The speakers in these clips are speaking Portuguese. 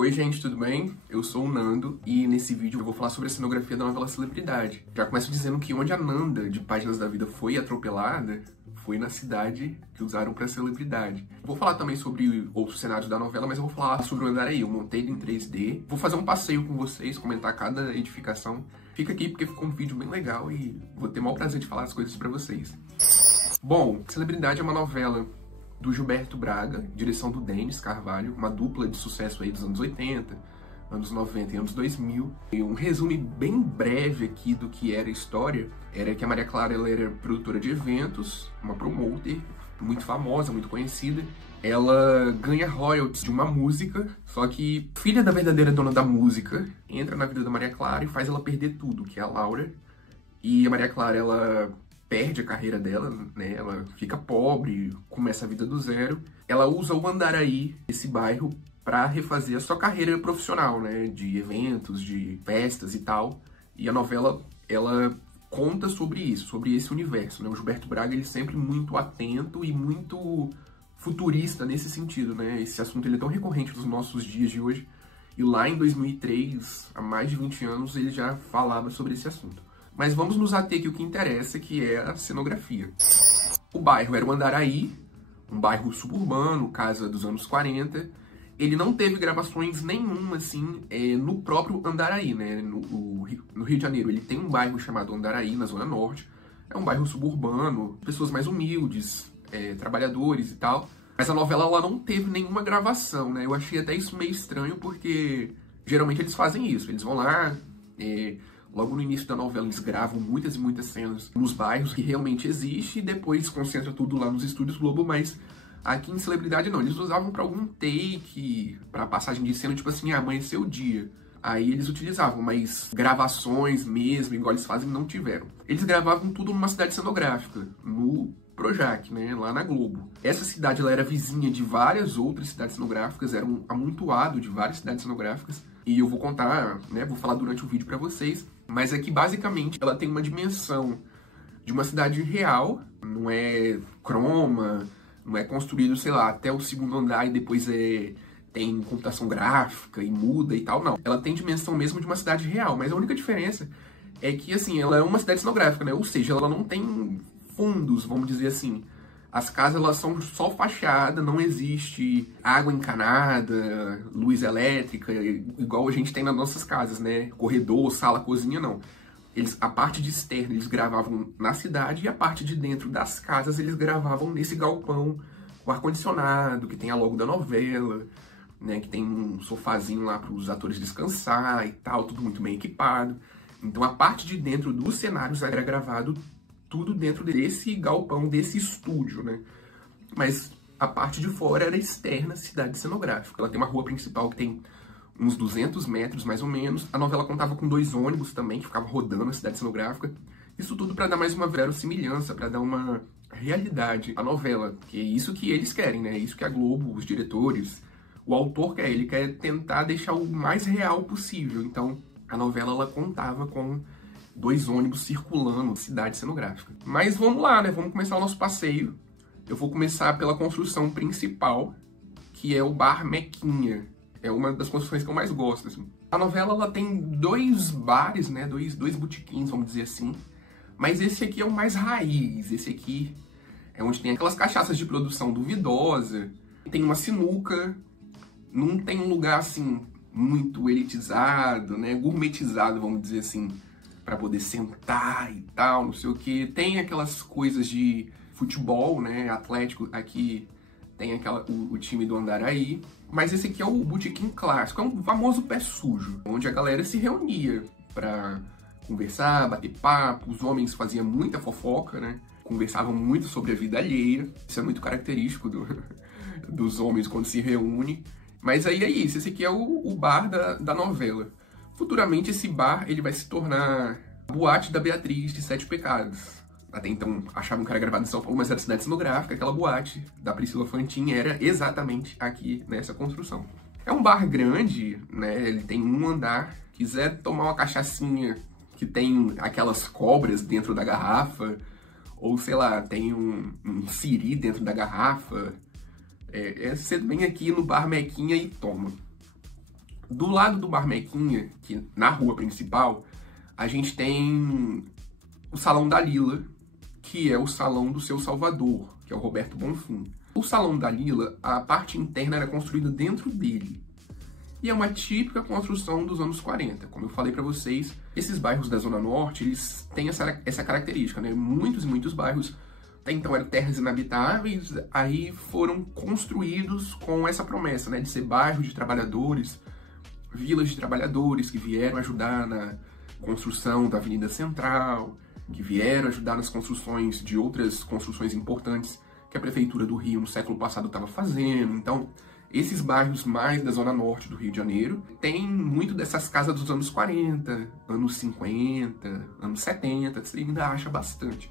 Oi gente, tudo bem? Eu sou o Nando e nesse vídeo eu vou falar sobre a cenografia da novela Celebridade. Já começo dizendo que onde a Nanda, de Páginas da Vida, foi atropelada, foi na cidade que usaram pra Celebridade. Vou falar também sobre outros cenários da novela, mas eu vou falar sobre o Andaraí. Eu montei ele em 3D. Vou fazer um passeio com vocês, comentar cada edificação. Fica aqui porque ficou um vídeo bem legal e vou ter o maior prazer de falar as coisas pra vocês. Bom, Celebridade é uma novela do Gilberto Braga, direção do Denis Carvalho, uma dupla de sucesso aí dos anos 80, anos 90 e anos 2000. E um resumo bem breve aqui do que era a história, era que a Maria Clara ela era produtora de eventos, uma promoter, muito famosa, muito conhecida. Ela ganha royalties de uma música, só que filha da verdadeira dona da música entra na vida da Maria Clara e faz ela perder tudo, que é a Laura. E a Maria Clara, ela perde a carreira dela, né? Ela fica pobre, começa a vida do zero. Ela usa o Andaraí, esse bairro, para refazer a sua carreira profissional, né? De eventos, de festas e tal. E a novela, ela conta sobre isso, sobre esse universo, né? O Gilberto Braga, ele sempre muito atento e muito futurista nesse sentido, né? Esse assunto ele é tão recorrente nos nossos dias de hoje. E lá em 2003, há mais de 20 anos, ele já falava sobre esse assunto. Mas vamos nos ater aqui o que interessa, que é a cenografia. O bairro era o Andaraí, um bairro suburbano, casa dos anos 40. Ele não teve gravações nenhuma, assim, no próprio Andaraí, né? No Rio de Janeiro. Ele tem um bairro chamado Andaraí, na Zona Norte. É um bairro suburbano, pessoas mais humildes, trabalhadores e tal. Mas a novela, ela não teve nenhuma gravação, né? Eu achei até isso meio estranho, porque geralmente eles fazem isso. Eles vão lá... Logo no início da novela, eles gravam muitas e muitas cenas nos bairros que realmente existe e depois concentra tudo lá nos estúdios Globo, mas aqui em Celebridade não. Eles usavam para algum take, para passagem de cena, tipo assim, amanheceu o dia. Aí eles utilizavam, mas gravações mesmo, igual eles fazem, não tiveram. Eles gravavam tudo numa cidade cenográfica, no Projac, né, lá na Globo. Essa cidade, ela era vizinha de várias outras cidades cenográficas, era um amontoado de várias cidades cenográficas. E eu vou contar, né, vou falar durante o vídeo pra vocês, mas é que basicamente ela tem uma dimensão de uma cidade real, não é croma, não é construído, sei lá, até o segundo andar e depois tem computação gráfica e muda e tal, não. Ela tem dimensão mesmo de uma cidade real, mas a única diferença é que, assim, ela é uma cidade cenográfica, né, ou seja, ela não tem fundos, vamos dizer assim. As casas, elas são só fachada, não existe água encanada, luz elétrica, igual a gente tem nas nossas casas, né? Corredor, sala, cozinha, não. A parte de externa eles gravavam na cidade e a parte de dentro das casas eles gravavam nesse galpão com ar-condicionado, que tem a logo da novela, né? Que tem um sofazinho lá para os atores descansar e tal, tudo muito bem equipado. Então a parte de dentro dos cenários era gravado tudo dentro desse galpão, desse estúdio, né? Mas a parte de fora era externa, cidade cenográfica. Ela tem uma rua principal que tem uns 200 metros, mais ou menos. A novela contava com 2 ônibus também, que ficavam rodando a cidade cenográfica. Isso tudo para dar mais uma verossimilhança, para dar uma realidade à novela. Que é isso que eles querem, né? É isso que a Globo, os diretores, o autor quer. Ele quer tentar deixar o mais real possível. Então, a novela, ela contava com 2 ônibus circulando, cidade cenográfica. Mas vamos lá, né? Vamos começar o nosso passeio. Eu vou começar pela construção principal, que é o Bar Mequinha. É uma das construções que eu mais gosto, assim. A novela, ela tem 2 bares, né? Dois botequins, vamos dizer assim. Mas esse aqui é o mais raiz. Esse aqui é onde tem aquelas cachaças de produção duvidosa. Tem uma sinuca. Não tem um lugar, assim, muito elitizado, né? Gourmetizado, vamos dizer assim, para poder sentar e tal, não sei o que. Tem aquelas coisas de futebol, né, Atlético, aqui tem o time do Andaraí. Mas esse aqui é o botequim clássico, é um famoso pé sujo, onde a galera se reunia para conversar, bater papo. Os homens faziam muita fofoca, né, conversavam muito sobre a vida alheia. Isso é muito característico dos homens quando se reúnem. Mas aí é isso, esse aqui é o bar da novela. Futuramente esse bar ele vai se tornar a boate da Beatriz de 7 Pecados. Até então achavam que era gravado em São Paulo, mas era cidade cenográfica. Aquela boate da Priscila Fantin era exatamente aqui nessa construção. É um bar grande, né? Ele tem um andar. Quiser tomar uma cachaçinha que tem aquelas cobras dentro da garrafa, ou sei lá, tem um siri dentro da garrafa, você vem aqui no Bar Mequinha e toma. Do lado do Bar Mequinha, que na rua principal, a gente tem o Salão da Lila, que é o salão do seu Salvador, que é o Roberto Bonfim. O Salão da Lila, a parte interna era construída dentro dele. E é uma típica construção dos anos 40. Como eu falei para vocês, esses bairros da Zona Norte, eles têm essa característica, né? Muitos e muitos bairros, até então eram terras inabitáveis, aí foram construídos com essa promessa, né? De ser bairros de trabalhadores, vilas de trabalhadores que vieram ajudar na construção da Avenida Central, que vieram ajudar nas construções de outras construções importantes que a Prefeitura do Rio no século passado estava fazendo. Então, esses bairros mais da Zona Norte do Rio de Janeiro tem muito dessas casas dos anos 40, anos 50, anos 70, você ainda acha bastante.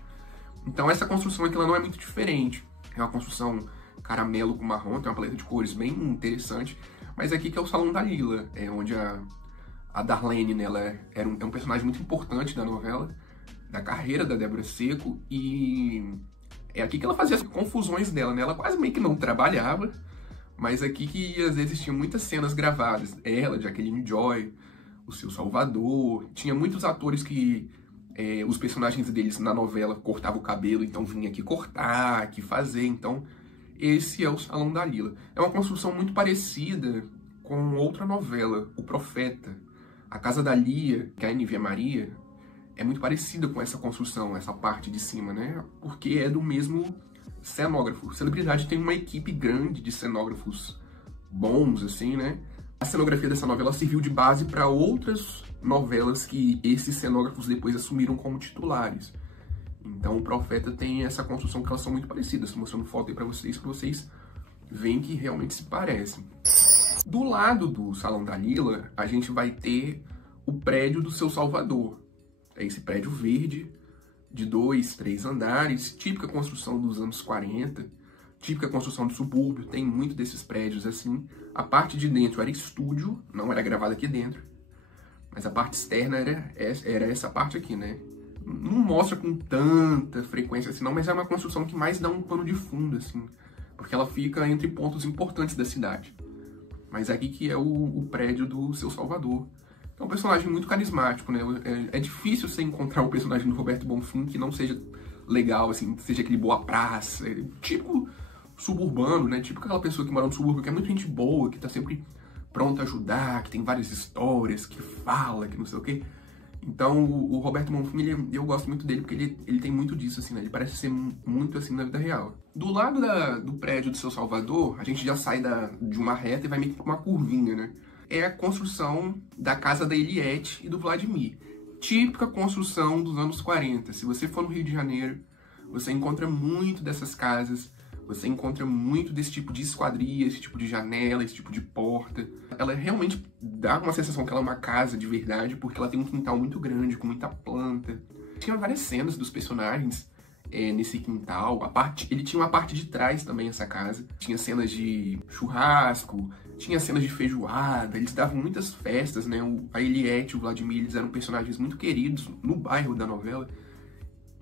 Então essa construção aqui ela não é muito diferente. É uma construção caramelo com marrom, tem uma paleta de cores bem interessante. Mas aqui que é o Salão da Lila, é onde a Darlene, né, ela é um personagem muito importante da novela, da carreira da Débora Seco, e é aqui que ela fazia as confusões dela, né? Ela quase meio que não trabalhava, mas aqui que às vezes tinha muitas cenas gravadas. Ela, Jacqueline Joy, o seu Salvador. Tinha muitos atores que os personagens deles na novela cortavam o cabelo, então vinha aqui cortar, aqui fazer. Então esse é o Salão da Lila. É uma construção muito parecida com outra novela, O Profeta. A Casa da Lia, que é a Nívia Maria, é muito parecida com essa construção, essa parte de cima, né? Porque é do mesmo cenógrafo. Celebridade tem uma equipe grande de cenógrafos bons, assim, né? A cenografia dessa novela serviu de base para outras novelas que esses cenógrafos depois assumiram como titulares. Então o Profeta tem essa construção que elas são muito parecidas. Estou mostrando foto aí para vocês veem que realmente se parecem. Do lado do Salão da Lila, a gente vai ter o prédio do seu Salvador. É esse prédio verde, de 2, 3 andares, típica construção dos anos 40, típica construção do subúrbio, tem muito desses prédios assim. A parte de dentro era estúdio, não era gravada aqui dentro, mas a parte externa era essa parte aqui, né? Não mostra com tanta frequência assim não, mas é uma construção que mais dá um pano de fundo, assim, porque ela fica entre pontos importantes da cidade. Mas é aqui que é o prédio do seu Salvador. É um personagem muito carismático, né? É difícil você encontrar um personagem do Roberto Bonfim que não seja legal, assim, seja aquele boa praça, tipo suburbano, né? Tipo aquela pessoa que mora no subúrbio, que é muito gente boa, que tá sempre pronta a ajudar, que tem várias histórias, que fala, que não sei o quê. Então, o Roberto Bonfim, eu gosto muito dele, porque ele tem muito disso, assim, né? Ele parece ser muito assim na vida real. Do lado do prédio do seu Salvador, a gente já sai de uma reta e vai meio que pra uma curvinha, né? É a construção da casa da Eliette e do Vladimir. Típica construção dos anos 40. Se você for no Rio de Janeiro, você encontra muito dessas casas, você encontra muito desse tipo de esquadria, esse tipo de janela, esse tipo de porta. Ela realmente dá uma sensação que ela é uma casa de verdade, porque ela tem um quintal muito grande, com muita planta. Tinha várias cenas dos personagens nesse quintal. Ele tinha uma parte de trás também, essa casa. Tinha cenas de churrasco, tinha cenas de feijoada, eles davam muitas festas, né? A Eliette e o Vladimir, eles eram personagens muito queridos no bairro da novela,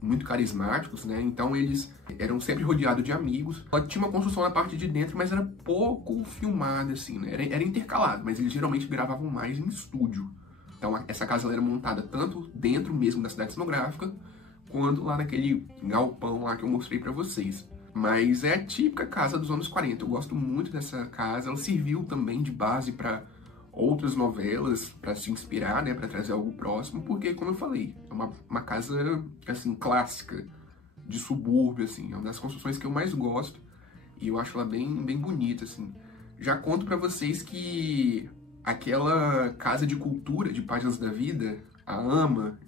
muito carismáticos, né? Então eles eram sempre rodeados de amigos. Ela tinha uma construção na parte de dentro, mas era pouco filmada, assim, né? Era intercalado, mas eles geralmente gravavam mais em estúdio. Então essa casa ela era montada tanto dentro mesmo da cidade cenográfica, quanto lá naquele galpão lá que eu mostrei pra vocês. Mas é a típica casa dos anos 40. Eu gosto muito dessa casa. Ela serviu também de base para outras novelas, para se inspirar, né, para trazer algo próximo, porque, como eu falei, é uma casa, assim, clássica, de subúrbio, assim. É uma das construções que eu mais gosto e eu acho ela bem, bem bonita, assim. Já conto para vocês que aquela casa de cultura de Páginas da Vida, a AMA,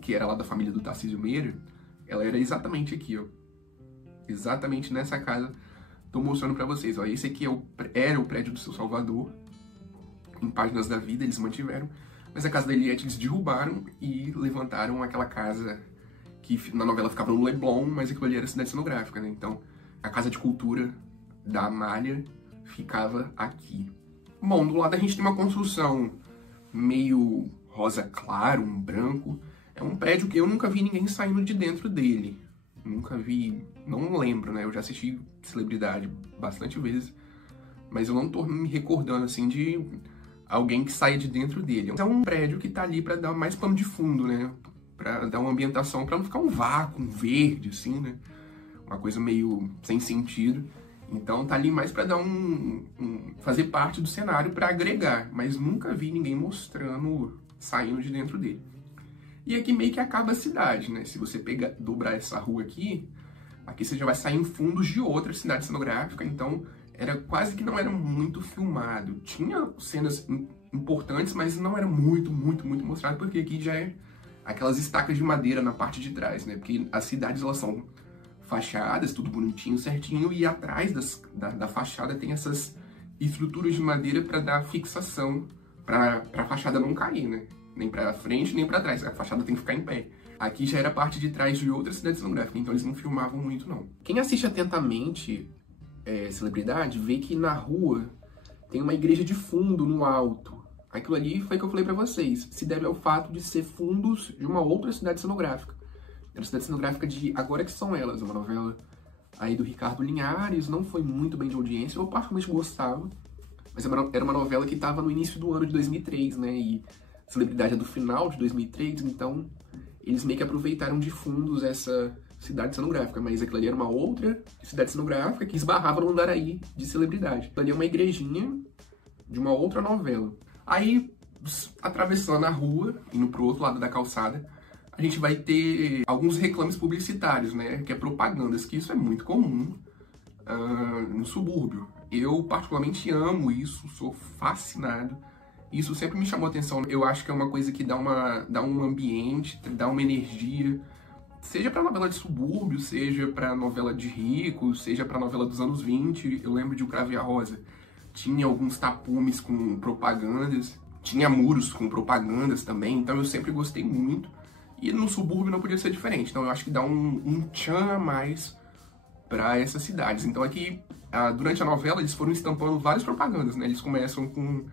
que era lá da família do Tarcísio Meira, ela era exatamente aqui, ó. Exatamente nessa casa, tô mostrando pra vocês, ó. Esse aqui era o prédio do seu Salvador. Em Páginas da Vida eles mantiveram, mas a casa da Eliette eles derrubaram e levantaram aquela casa que na novela ficava no Leblon, mas aquilo ali era cidade cenográfica, né? Então a casa de cultura da Amália ficava aqui. Bom, do lado a gente tem uma construção meio rosa claro, um branco. É um prédio que eu nunca vi ninguém saindo de dentro dele. Nunca vi, não lembro, né? Eu já assisti Celebridade bastante vezes, mas eu não tô me recordando, assim, de alguém que saia de dentro dele. É um prédio que tá ali para dar mais pano de fundo, né? Para dar uma ambientação, para não ficar um vácuo, um verde, assim, né? Uma coisa meio sem sentido. Então tá ali mais para dar fazer parte do cenário, para agregar, mas nunca vi ninguém mostrando, saindo de dentro dele. E aqui meio que acaba a cidade, né? Se você dobrar essa rua aqui você já vai sair em fundos de outra cidade cenográfica, então quase que não era muito filmado. Tinha cenas importantes, mas não era muito mostrado, porque aqui já é aquelas estacas de madeira na parte de trás, né? Porque as cidades, elas são fachadas, tudo bonitinho, certinho, e atrás da fachada tem essas estruturas de madeira para dar fixação, para a fachada não cair, né? Nem para frente, nem para trás, a fachada tem que ficar em pé. Aqui já era parte de trás de outra cidade cenográfica, então eles não filmavam muito, não. Quem assiste atentamente Celebridade, vê que na rua tem uma igreja de fundo no alto. Aquilo ali foi o que eu falei pra vocês, se deve ao fato de ser fundos de uma outra cidade cenográfica. Era a cidade cenográfica de Agora Que São Elas, uma novela aí do Ricardo Linhares, não foi muito bem de audiência, eu particularmente gostava, mas era uma novela que estava no início do ano de 2003, né, e Celebridade é do final de 2003, então eles meio que aproveitaram de fundos essa cidade cenográfica, mas aquilo ali era uma outra cidade cenográfica que esbarrava no Andaraí de Celebridade. Aquilo ali é uma igrejinha de uma outra novela. Aí, atravessando a rua, indo pro outro lado da calçada, a gente vai ter alguns reclames publicitários, né? Que é propagandas, que isso é muito comum no subúrbio. Eu particularmente amo isso, sou fascinado. Isso sempre me chamou a atenção. Eu acho que é uma coisa que dá um ambiente, dá uma energia, seja pra novela de subúrbio, seja pra novela de rico, seja pra novela dos anos 20. Eu lembro de O Cravo e a Rosa. Tinha alguns tapumes com propagandas, tinha muros com propagandas também, então eu sempre gostei muito. E no subúrbio não podia ser diferente, então eu acho que dá um tchan a mais para essas cidades. Então aqui, durante a novela, eles foram estampando várias propagandas, né? Eles começam com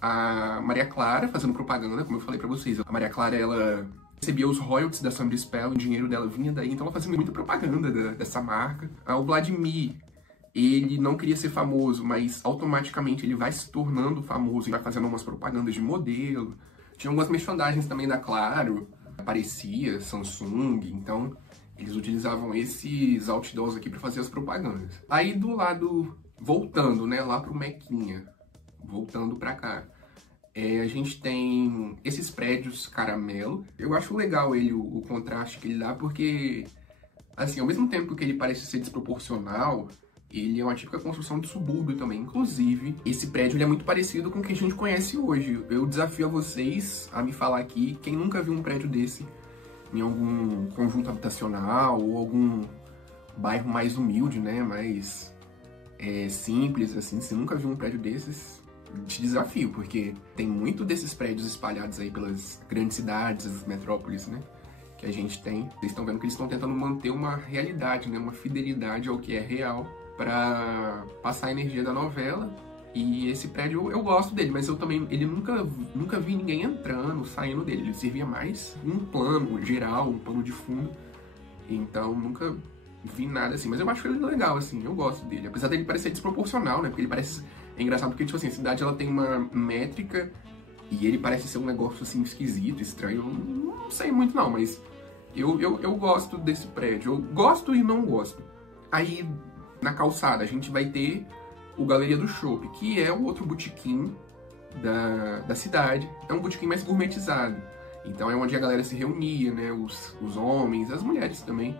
a Maria Clara fazendo propaganda, como eu falei pra vocês. A Maria Clara, ela recebia os royalties da Summer Spell, o dinheiro dela vinha daí, então ela fazia muita propaganda dessa marca. O Vladimir, ele não queria ser famoso, mas automaticamente ele vai se tornando famoso e vai fazendo umas propagandas de modelo. Tinha algumas merchandising também da Claro, aparecia, Samsung, então eles utilizavam esses outdoors aqui para fazer as propagandas. Aí do lado, voltando, né, lá pro Mequinha, voltando pra cá, a gente tem esses prédios caramelo. Eu acho legal o contraste que ele dá, porque, assim, ao mesmo tempo que ele parece ser desproporcional, ele é uma típica construção de subúrbio também. Inclusive, esse prédio ele é muito parecido com o que a gente conhece hoje. Eu desafio a vocês a me falar aqui, quem nunca viu um prédio desse em algum conjunto habitacional ou algum bairro mais humilde, né, mais simples, assim, se nunca viu um prédio desses, te desafio, porque tem muito desses prédios espalhados aí pelas grandes cidades, as metrópoles, né, que a gente tem. Vocês estão vendo que eles estão tentando manter uma realidade, né, uma fidelidade ao que é real, para passar a energia da novela. E esse prédio eu gosto dele, mas eu também nunca vi ninguém entrando, saindo dele. Ele servia mais um plano geral, um plano de fundo. Então nunca vi nada assim, mas eu acho ele legal, assim, eu gosto dele. Apesar dele parecer desproporcional, né? Porque ele parece... É engraçado porque, tipo assim, a cidade ela tem uma métrica e ele parece ser um negócio assim esquisito, estranho. Eu não sei muito não, mas eu gosto desse prédio. Eu gosto e não gosto. Aí na calçada a gente vai ter o Galeria do Chopp, que é o outro botequim da cidade. É um botequim mais gourmetizado. Então é onde a galera se reunia, né? Os homens, as mulheres também.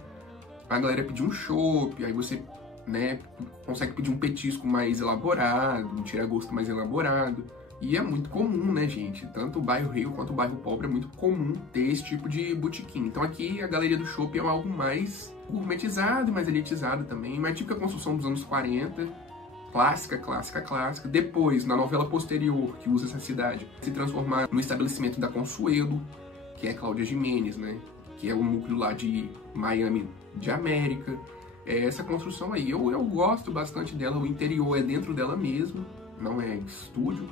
A galera pedia um chopp, aí você, né, consegue pedir um petisco mais elaborado, um tira-gosto mais elaborado. E é muito comum, né, gente? Tanto o bairro Rio quanto o bairro Pobre é muito comum ter esse tipo de botequim. Então aqui a Galeria do Chopp é algo mais gourmetizado, mais elitizado também. Uma típica construção dos anos 40, clássica. Depois, na novela posterior, que usa essa cidade, se transformar no estabelecimento da Consuelo, que é Cláudia Gimenez, né? Que é o núcleo lá de Miami de América. Essa construção aí, eu gosto bastante dela. O interior é dentro dela mesmo, não é estúdio.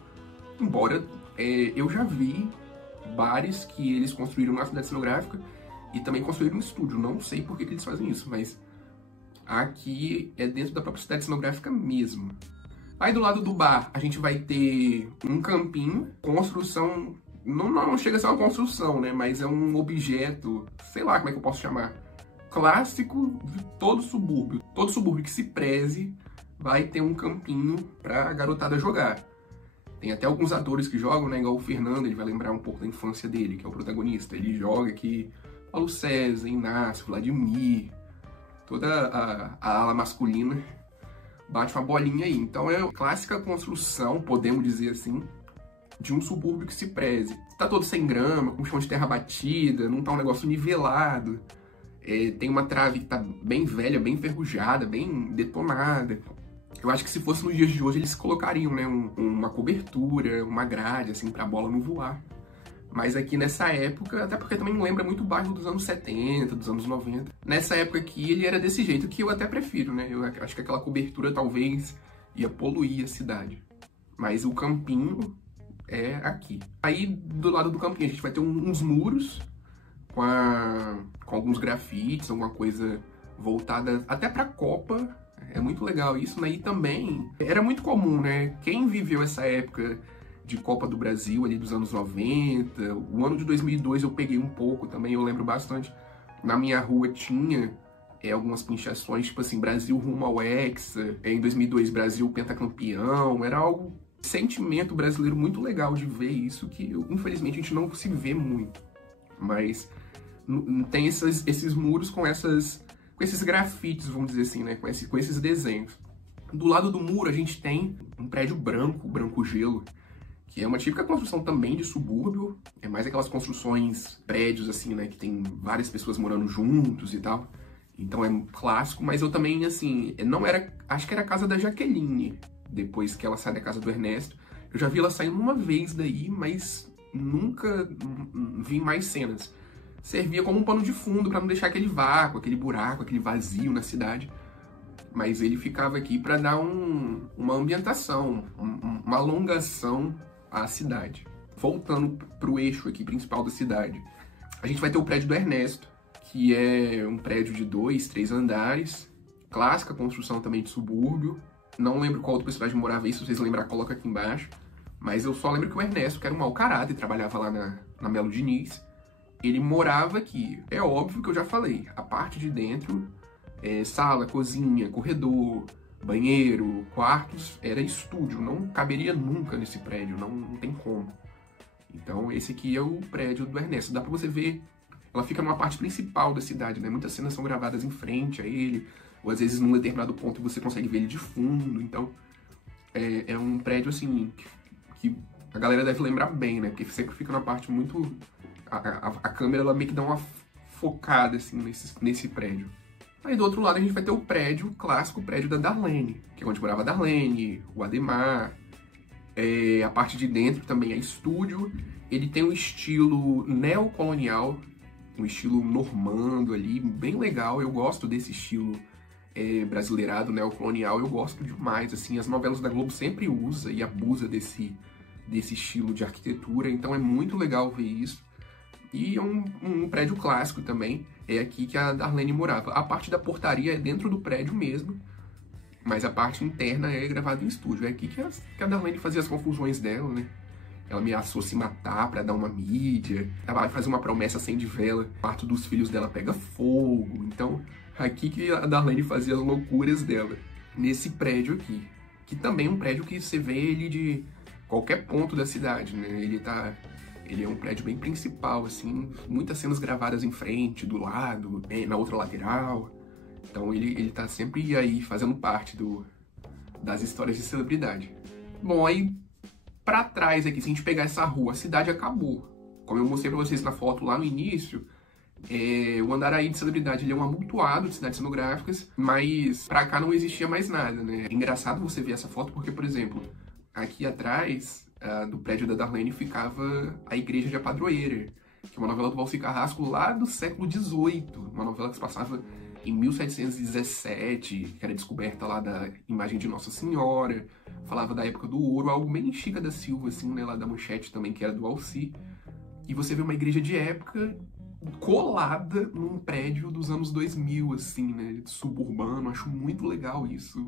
Embora eu já vi bares que eles construíram na cidade cenográfica e também construíram um estúdio. Não sei por que eles fazem isso, mas aqui é dentro da própria cidade cenográfica mesmo. Aí do lado do bar, a gente vai ter um campinho, construção... Não chega a ser uma construção, né? Mas é um objeto, sei lá como é que eu posso chamar, clássico de todo subúrbio. Todo subúrbio que se preze vai ter um campinho pra garotada jogar. Tem até alguns atores que jogam, né? Igual o Fernando, ele vai lembrar um pouco da infância dele, que é o protagonista. Ele joga aqui Paulo César, Inácio, Vladimir, toda a ala masculina bate uma bolinha aí. Então é a clássica construção, podemos dizer assim, de um subúrbio que se preze. Tá todo sem grama, com chão de terra batida, não tá um negócio nivelado. Tem uma trave que tá bem velha, bem enferrujada, bem detonada. Eu acho que se fosse nos dias de hoje, eles colocariam, né, uma cobertura, uma grade, assim, pra bola não voar. Mas aqui nessa época, até porque também lembra muito o bairro dos anos 70, dos anos 90. Nessa época aqui, ele era desse jeito, que eu até prefiro, né? Eu acho que aquela cobertura talvez ia poluir a cidade. Mas o campinho é aqui. Aí, do lado do campinho, a gente vai ter uns muros com alguns grafites, alguma coisa voltada até pra Copa. É muito legal isso, né? E também era muito comum, né? Quem viveu essa época de Copa do Brasil, ali dos anos 90, o ano de 2002 eu peguei um pouco também, eu lembro bastante. Na minha rua tinha algumas pinchações, tipo assim, Brasil rumo ao Hexa, em 2002 Brasil pentacampeão, era algo, sentimento brasileiro muito legal de ver isso, que infelizmente a gente não se vê muito. Mas tem esses muros com esses grafites, vamos dizer assim, né? Com esses desenhos. Do lado do muro a gente tem um prédio branco gelo, que é uma típica construção também de subúrbio. É mais aquelas construções, prédios assim, né? Que tem várias pessoas morando juntos e tal. Então é clássico, mas eu também, assim, não era... Acho que era a casa da Jaqueline, depois que ela sai da casa do Ernesto. Eu já vi ela saindo uma vez daí, mas nunca vi mais cenas. Servia como um pano de fundo para não deixar aquele vácuo, aquele buraco, aquele vazio na cidade. Mas ele ficava aqui para dar uma ambientação, uma alongação à cidade. Voltando pro eixo aqui principal da cidade, a gente vai ter o prédio do Ernesto, que é um prédio de 2, 3 andares, clássica construção também de subúrbio. Não lembro qual outro personagem morava aí, se vocês lembrar, coloca aqui embaixo. Mas eu só lembro que o Ernesto, que era um mau caráter, trabalhava lá na Melo Diniz, ele morava aqui. É óbvio que eu já falei, a parte de dentro, sala, cozinha, corredor, banheiro, quartos, era estúdio, não caberia nunca nesse prédio, não tem como. Então esse aqui é o prédio do Ernesto. Dá pra você ver, ela fica numa parte principal da cidade, né? Muitas cenas são gravadas em frente a ele, ou às vezes num determinado ponto você consegue ver ele de fundo. Então é um prédio assim que a galera deve lembrar bem, né? Porque sempre fica na parte muito... A câmera ela meio que dá uma focada assim nesse prédio. Aí do outro lado a gente vai ter o prédio, o clássico prédio da Darlene, que é onde morava a Darlene, o Ademar. A parte de dentro também é estúdio. Ele tem um estilo neocolonial, um estilo normando ali, bem legal. Eu gosto desse estilo brasileirado, neocolonial, eu gosto demais. Assim, as novelas da Globo sempre usa e abusa desse estilo de arquitetura, então é muito legal ver isso. E é um prédio clássico também, é aqui que a Darlene morava. A parte da portaria é dentro do prédio mesmo, mas a parte interna é gravada em estúdio. É aqui que a Darlene fazia as confusões dela, né? Ela ameaçou se matar pra dar uma mídia, ela vai fazer uma promessa acende vela, o quarto dos filhos dela pega fogo. Então, aqui que a Darlene fazia as loucuras dela, nesse prédio aqui. Que também é um prédio que você vê ele de qualquer ponto da cidade, né? Ele é um prédio bem principal, assim, muitas cenas gravadas em frente, do lado, na outra lateral. Então ele tá sempre aí fazendo parte das histórias de celebridade. Bom, aí pra trás aqui, se a gente pegar essa rua, a cidade acabou. Como eu mostrei pra vocês na foto lá no início, o Andaraí de celebridade ele é um amontoado de cidades cenográficas, mas pra cá não existia mais nada, né? É engraçado você ver essa foto porque, por exemplo, aqui atrás do prédio da Darlene ficava a Igreja de Apadroeira, que é uma novela do Valci Carrasco lá do século XVIII, uma novela que se passava em 1717, que era descoberta lá da imagem de Nossa Senhora, falava da época do ouro, algo bem Chica da Silva, assim, né, lá da Manchete também, que era do Alci. E você vê uma igreja de época colada num prédio dos anos 2000, assim, né? Suburbano. Acho muito legal isso.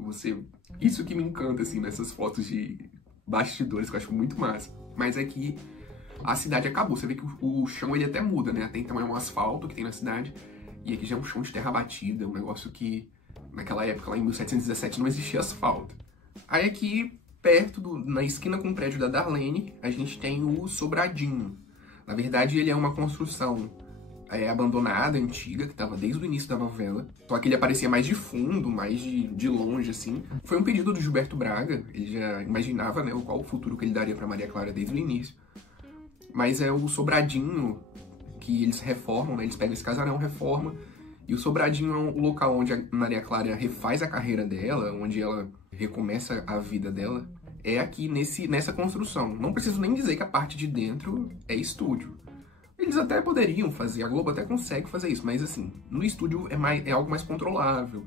Isso que me encanta, assim, nessas fotos de bastidores, que eu acho muito massa. Mas é que a cidade acabou. Você vê que o chão, ele até muda, né? Até então é um asfalto que tem na cidade. E aqui já é um chão de terra batida. Um negócio que, naquela época, lá em 1717, não existia asfalto. Aí aqui, na esquina com o prédio da Darlene, a gente tem o Sobradinho. Na verdade, ele é uma construção abandonada, antiga, que estava desde o início da novela. Só que ele aparecia mais de fundo, mais de longe, assim. Foi um pedido do Gilberto Braga. Ele já imaginava, né, qual o futuro que ele daria para Maria Clara desde o início. Mas é o Sobradinho que eles reformam, né? Eles pegam esse casarão, reformam. E o Sobradinho é o local onde a Maria Clara refaz a carreira dela, onde ela recomeça a vida dela. É aqui nessa construção. Não preciso nem dizer que a parte de dentro é estúdio. Eles até poderiam fazer, a Globo até consegue fazer isso, mas assim, no estúdio é algo mais controlável.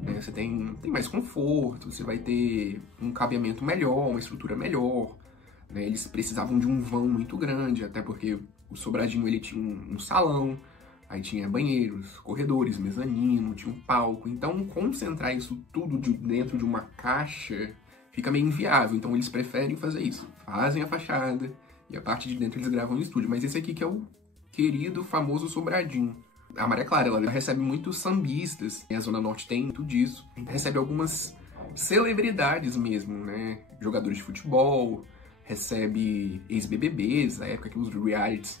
Né? Você tem mais conforto, você vai ter um cabeamento melhor, uma estrutura melhor. Né? Eles precisavam de um vão muito grande, até porque o Sobradinho ele tinha um salão, aí tinha banheiros, corredores, mezanino, tinha um palco. Então concentrar isso tudo dentro de uma caixa fica meio inviável, então eles preferem fazer isso. Fazem a fachada e a parte de dentro eles gravam no estúdio. Mas esse aqui que é o querido, famoso Sobradinho. A Maria Clara, ela recebe muitos sambistas, e a Zona Norte tem tudo disso. Recebe algumas celebridades mesmo, né? Jogadores de futebol, recebe ex-BBBs, na época que os realities.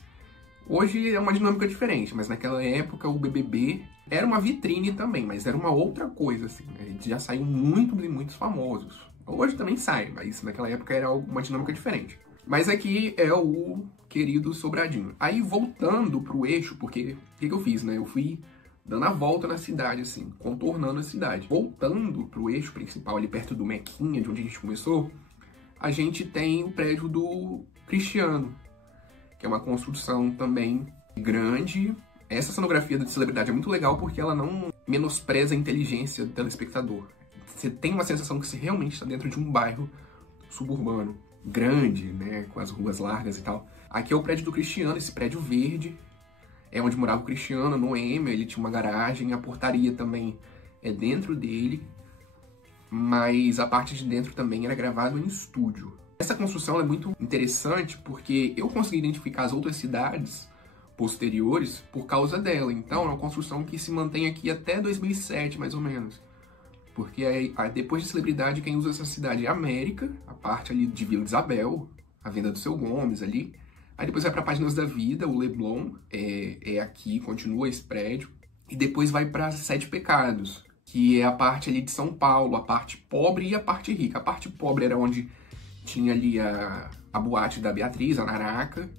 Hoje é uma dinâmica diferente, mas naquela época o BBB era uma vitrine também, mas era uma outra coisa, assim. Né? Já saiu muitos famosos. Hoje também sai, mas naquela época era uma dinâmica diferente. Mas aqui é o querido Sobradinho. Aí voltando pro eixo, porque o que eu fiz, né? Eu fui dando a volta na cidade, assim, contornando a cidade. Voltando pro eixo principal, ali perto do Mequinha, de onde a gente começou, a gente tem o prédio do Cristiano, que é uma construção também grande. Essa cenografia de celebridade é muito legal porque ela não menospreza a inteligência do telespectador. Você tem uma sensação que você realmente está dentro de um bairro suburbano, grande, né, com as ruas largas e tal. Aqui é o prédio do Cristiano, esse prédio verde, é onde morava o Cristiano, no Noêmia, ele tinha uma garagem, a portaria também é dentro dele, mas a parte de dentro também era gravado em estúdio. Essa construção é muito interessante porque eu consegui identificar as outras cidades posteriores por causa dela. Então é uma construção que se mantém aqui até 2007, mais ou menos. Porque depois de Celebridade, quem usa essa cidade é a América, a parte ali de Vila Isabel, a venda do Seu Gomes ali. Aí depois vai para Páginas da Vida, o Leblon, é aqui, continua esse prédio. E depois vai para Sete Pecados, que é a parte ali de São Paulo, a parte pobre e a parte rica. A parte pobre era onde tinha ali a boate da Beatriz, a Naraca.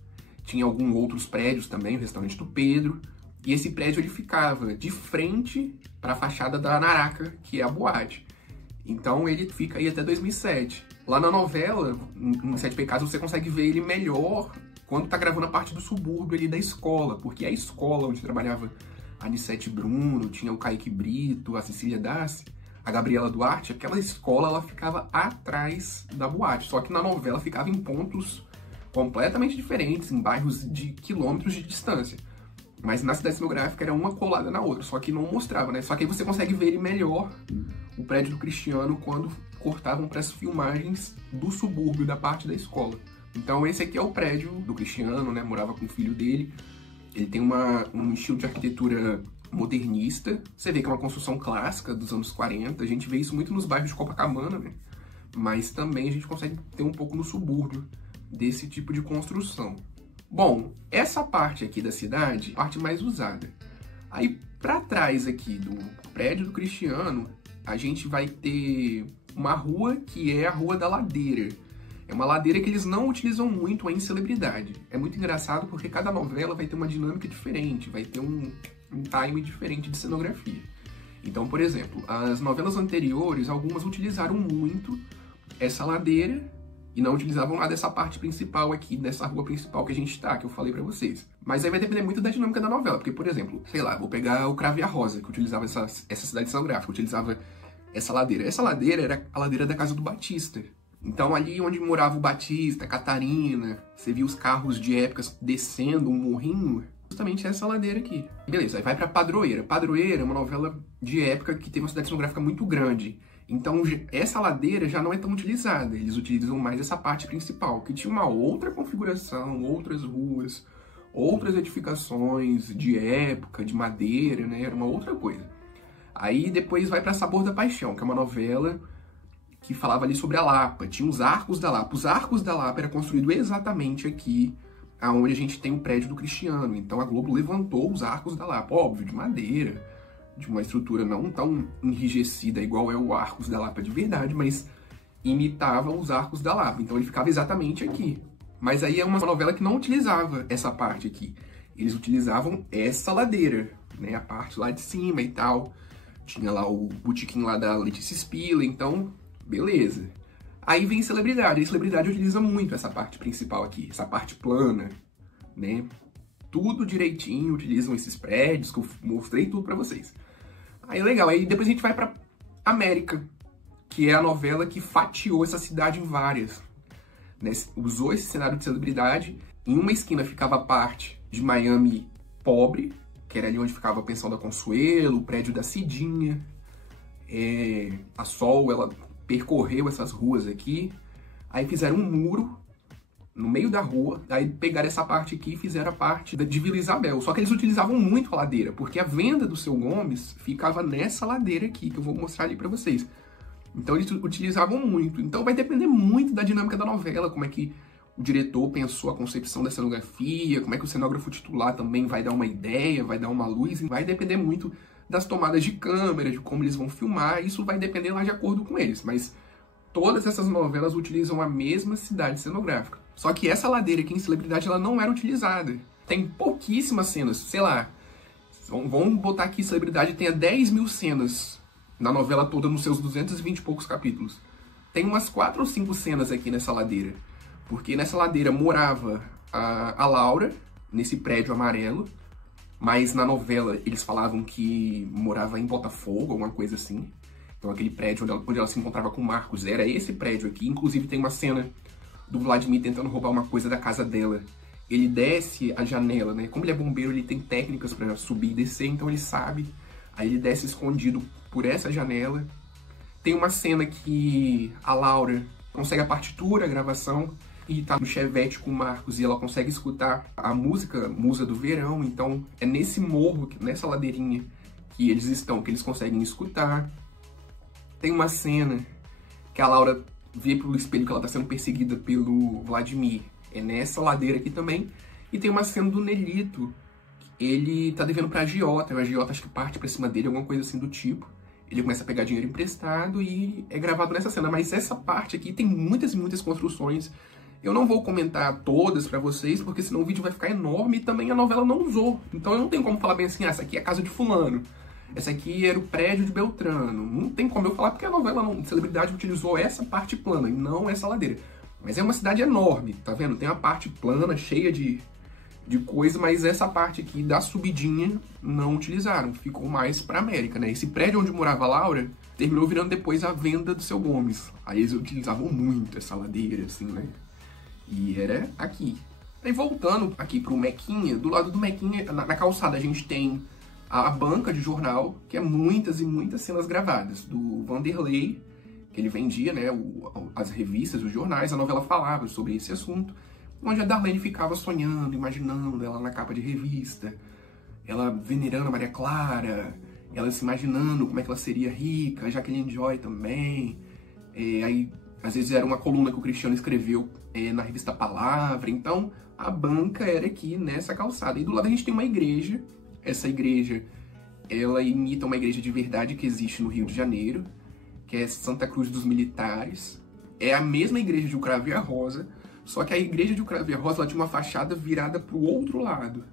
Tinha alguns outros prédios também, o restaurante do Pedro. E esse prédio ele ficava de frente para a fachada da Naraca, que é a boate. Então ele fica aí até 2007. Lá na novela, em Sete Pecados, você consegue ver ele melhor quando tá gravando a parte do subúrbio ali da escola. Porque a escola onde trabalhava a Anissete Bruno, tinha o Kaique Brito, a Cecília Dassi, a Gabriela Duarte, aquela escola ela ficava atrás da boate. Só que na novela ficava em pontos completamente diferentes, em bairros de quilômetros de distância. Mas na cidade cenográfica era uma colada na outra, só que não mostrava, né? Só que aí você consegue ver ele melhor, o prédio do Cristiano, quando cortavam para as filmagens do subúrbio, da parte da escola. Então esse aqui é o prédio do Cristiano, né? Morava com o filho dele. Ele tem um estilo de arquitetura modernista. Você vê que é uma construção clássica dos anos 40. A gente vê isso muito nos bairros de Copacabana, né? Mas também a gente consegue ter um pouco no subúrbio desse tipo de construção. Bom, essa parte aqui da cidade é a parte mais usada. Aí, para trás aqui do prédio do Cristiano, a gente vai ter uma rua que é a Rua da Ladeira. É uma ladeira que eles não utilizam muito em Celebridade. É muito engraçado porque cada novela vai ter uma dinâmica diferente, vai ter um time diferente de cenografia. Então, por exemplo, as novelas anteriores, algumas utilizaram muito essa ladeira e não utilizavam nada dessa parte principal aqui, dessa rua principal que a gente tá, que eu falei pra vocês. Mas aí vai depender muito da dinâmica da novela, porque, por exemplo, sei lá, vou pegar o Cravo e a Rosa, que utilizava essa cidade cenográfica, utilizava essa ladeira. Essa ladeira era a ladeira da casa do Batista. Então ali onde morava o Batista, a Catarina, você via os carros de épocas descendo um morrinho, justamente essa ladeira aqui. Beleza, aí vai pra Padroeira. Padroeira é uma novela de época que teve uma cidade cenográfica muito grande. Então, essa ladeira já não é tão utilizada. Eles utilizam mais essa parte principal, que tinha uma outra configuração, outras ruas, outras edificações de época, de madeira, né? Era uma outra coisa. Aí depois vai pra Sabor da Paixão, que é uma novela que falava ali sobre a Lapa. Tinha os Arcos da Lapa. Os Arcos da Lapa era construído exatamente aqui, aonde a gente tem o prédio do Cristiano. Então a Globo levantou os Arcos da Lapa, óbvio, de madeira, de uma estrutura não tão enrijecida igual é o Arcos da Lapa de verdade, mas imitava os Arcos da Lapa. Então ele ficava exatamente aqui. Mas aí é uma novela que não utilizava essa parte aqui. Eles utilizavam essa ladeira, né? A parte lá de cima e tal. Tinha lá o botequim lá da Letícia Spiller, então, beleza. Aí vem Celebridade. A Celebridade utiliza muito essa parte principal aqui, essa parte plana, né? Tudo direitinho, utilizam esses prédios, que eu mostrei tudo pra vocês. Aí legal, aí depois a gente vai pra América, que é a novela que fatiou essa cidade em várias. Né? Usou esse cenário de celebridade. Em uma esquina ficava a parte de Miami pobre, que era ali onde ficava a pensão da Consuelo, o prédio da Cidinha. A Sol, ela percorreu essas ruas aqui. Aí fizeram um muro no meio da rua. Aí pegaram essa parte aqui e fizeram a parte de Vila Isabel. Só que eles utilizavam muito a ladeira, porque a venda do Seu Gomes ficava nessa ladeira aqui, que eu vou mostrar ali pra vocês. Então eles utilizavam muito. Então vai depender muito da dinâmica da novela, como é que o diretor pensou a concepção da cenografia, como é que o cenógrafo titular também vai dar uma ideia, vai dar uma luz. Vai depender muito das tomadas de câmera, de como eles vão filmar. Isso vai depender lá de acordo com eles. Mas todas essas novelas utilizam a mesma cidade cenográfica. Só que essa ladeira aqui em Celebridade, ela não era utilizada. Tem pouquíssimas cenas, sei lá. Vamos botar aqui Celebridade tenha 10 mil cenas na novela toda, nos seus 220 e poucos capítulos. Tem umas 4 ou 5 cenas aqui nessa ladeira. Porque nessa ladeira morava a Laura, nesse prédio amarelo. Mas na novela eles falavam que morava em Botafogo, alguma coisa assim. Então aquele prédio onde ela se encontrava com o Marcos era esse prédio aqui. Inclusive tem uma cena do Vladimir tentando roubar uma coisa da casa dela. Ele desce a janela, né? Como ele é bombeiro, ele tem técnicas para subir e descer, então ele sabe. Aí ele desce escondido por essa janela. Tem uma cena que a Laura consegue a partitura, a gravação, e tá no Chevette com o Marcos, e ela consegue escutar a música Musa do Verão. Então é nesse morro, nessa ladeirinha que eles estão, que eles conseguem escutar. Tem uma cena que a Laura vê pelo espelho que ela tá sendo perseguida pelo Vladimir. É nessa ladeira aqui também. E tem uma cena do Nelito. Ele tá devendo pra agiota. A agiota acho que parte pra cima dele, alguma coisa assim do tipo. Ele começa a pegar dinheiro emprestado e é gravado nessa cena. Mas essa parte aqui tem muitas e muitas construções. Eu não vou comentar todas pra vocês, porque senão o vídeo vai ficar enorme e também a novela não usou. Então eu não tenho como falar bem assim, essa aqui é a casa de fulano. Essa aqui era o prédio de Beltrano. Não tem como eu falar porque a novela Celebridade utilizou essa parte plana e não essa ladeira. Mas é uma cidade enorme, tá vendo? Tem uma parte plana, cheia de coisa, mas essa parte aqui da subidinha não utilizaram. Ficou mais pra América, né? Esse prédio onde morava a Laura terminou virando depois a venda do Seu Gomes. Aí eles utilizavam muito essa ladeira, assim, né? E era aqui. Aí voltando aqui pro Mequinha, do lado do Mequinha, na calçada a gente tem a banca de jornal, que é muitas e muitas cenas gravadas, do Vanderlei, que ele vendia, né, as revistas, os jornais, a novela falava sobre esse assunto, onde a Darlene ficava sonhando, imaginando ela na capa de revista, ela venerando a Maria Clara, ela se imaginando como é que ela seria rica, a Jacqueline Joy também, aí às vezes era uma coluna que o Cristiano escreveu na revista Palavra. Então a banca era aqui nessa calçada, e do lado a gente tem uma igreja. Essa igreja, ela imita uma igreja de verdade que existe no Rio de Janeiro, que é Santa Cruz dos Militares. É a mesma igreja de O Cravo e a Rosa, só que a igreja de O Cravo e a Rosa ela tinha uma fachada virada para o outro lado.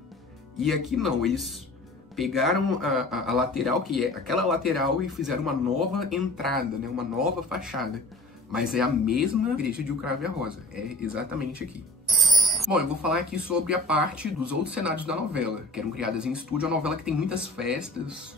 E aqui não, eles pegaram a lateral, que é aquela lateral, e fizeram uma nova entrada, né, uma nova fachada. Mas é a mesma igreja de O Cravo e a Rosa, é exatamente aqui. Bom, eu vou falar aqui sobre a parte dos outros cenários da novela, que eram criadas em estúdio. A novela que tem muitas festas,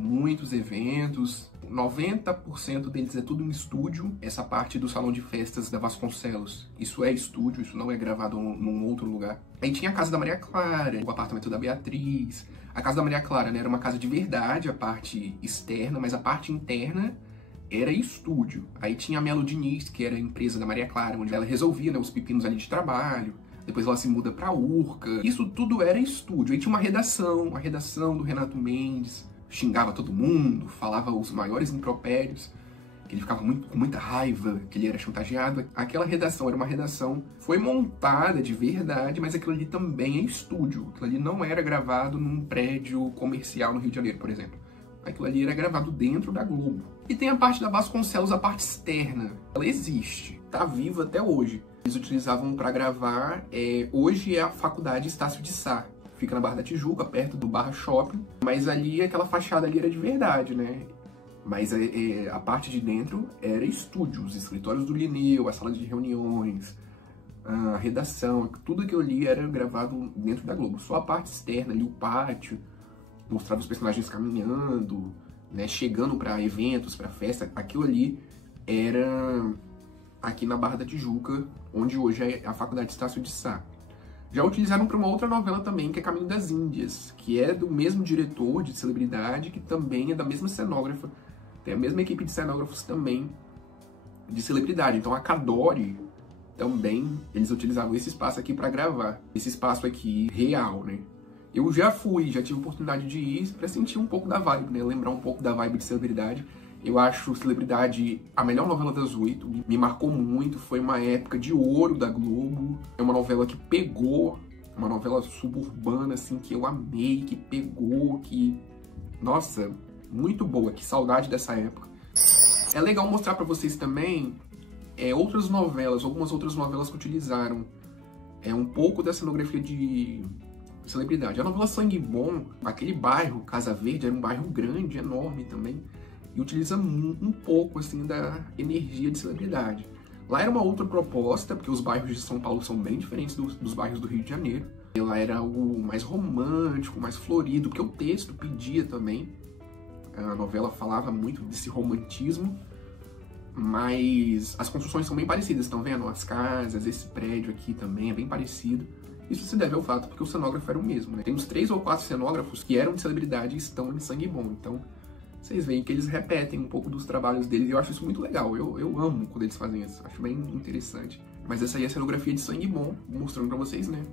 muitos eventos. 90% deles é tudo em estúdio. Essa parte do salão de festas da Vasconcelos, isso é estúdio, isso não é gravado num outro lugar. Aí tinha a casa da Maria Clara, o apartamento da Beatriz. A casa da Maria Clara, né, era uma casa de verdade, a parte externa, mas a parte interna era estúdio. Aí tinha a Melo Diniz, que era a empresa da Maria Clara, onde ela resolvia, né, os pepinos ali de trabalho. Depois ela se muda pra Urca. Isso tudo era estúdio. Aí tinha uma redação, a redação do Renato Mendes. Xingava todo mundo, falava os maiores impropérios, que ele ficava com muita raiva, que ele era chantageado. Aquela redação era uma redação, foi montada de verdade, mas aquilo ali também é estúdio. Aquilo ali não era gravado num prédio comercial no Rio de Janeiro, por exemplo. Aquilo ali era gravado dentro da Globo. E tem a parte da Vasconcelos, a parte externa. Ela existe, tá viva até hoje. Eles utilizavam para gravar, hoje é a Faculdade Estácio de Sá. Fica na Barra da Tijuca, perto do Barra Shopping. Mas ali, aquela fachada ali era de verdade, né? Mas a parte de dentro era estúdio. Os escritórios do Linneu, a sala de reuniões, a redação. Tudo aquilo ali era gravado dentro da Globo. Só a parte externa ali, o pátio, mostrava os personagens caminhando, né? Chegando para eventos, para festa. Aquilo ali era aqui na Barra da Tijuca, onde hoje é a Faculdade Estácio de Sá. Já utilizaram para uma outra novela também, que é Caminho das Índias, que é do mesmo diretor de Celebridade, que também é da mesma cenógrafa, tem a mesma equipe de cenógrafos também de Celebridade. Então a Cadore também, eles utilizavam esse espaço aqui para gravar, esse espaço aqui real, né? Eu já tive oportunidade de ir para sentir um pouco da vibe, né? Lembrar um pouco da vibe de Celebridade. Eu acho Celebridade a melhor novela das 8, me marcou muito, foi uma época de ouro da Globo. É uma novela que pegou, uma novela suburbana, assim, que eu amei, que pegou, que... Nossa, muito boa, que saudade dessa época. É legal mostrar pra vocês também outras novelas, algumas outras novelas que utilizaram um pouco da cenografia de Celebridade. A novela Sangue Bom, aquele bairro, Casa Verde, era um bairro grande, enorme também. E utiliza um pouco, assim, da energia de Celebridade. Lá era uma outra proposta, porque os bairros de São Paulo são bem diferentes dos bairros do Rio de Janeiro. E lá era algo mais romântico, mais florido, porque o texto pedia também. A novela falava muito desse romantismo, mas as construções são bem parecidas, estão vendo? As casas, esse prédio aqui também é bem parecido. Isso se deve ao fato porque o cenógrafo era o mesmo, né? Temos 3 ou 4 cenógrafos que eram de Celebridade e estão em Sangue Bom, então... Vocês veem que eles repetem um pouco dos trabalhos deles e eu acho isso muito legal. Eu amo quando eles fazem isso, acho bem interessante. Mas essa aí é a cenografia de Sangue Bom, mostrando pra vocês, né,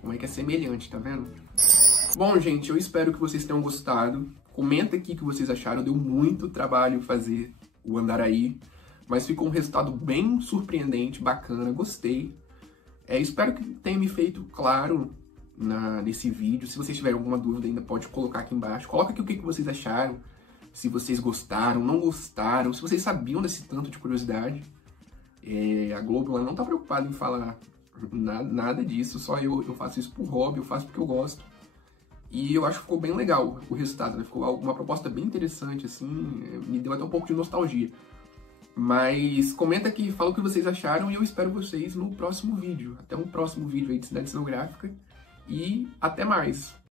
como é que é semelhante, tá vendo? Bom, gente, eu espero que vocês tenham gostado. Comenta aqui o que vocês acharam, deu muito trabalho fazer o Andaraí, mas ficou um resultado bem surpreendente, bacana, gostei. Espero que tenha me feito claro nesse vídeo. Se vocês tiverem alguma dúvida ainda pode colocar aqui embaixo. Coloca aqui o que vocês acharam. Se vocês gostaram, não gostaram, se vocês sabiam desse tanto de curiosidade. A Globo ela não tá preocupada em falar nada disso, só eu faço isso por hobby, eu faço porque eu gosto. E eu acho que ficou bem legal o resultado, né? Ficou uma proposta bem interessante, assim, me deu até um pouco de nostalgia. Mas comenta aqui, fala o que vocês acharam e eu espero vocês no próximo vídeo. Até um próximo vídeo aí de Cidade Cenográfica e até mais!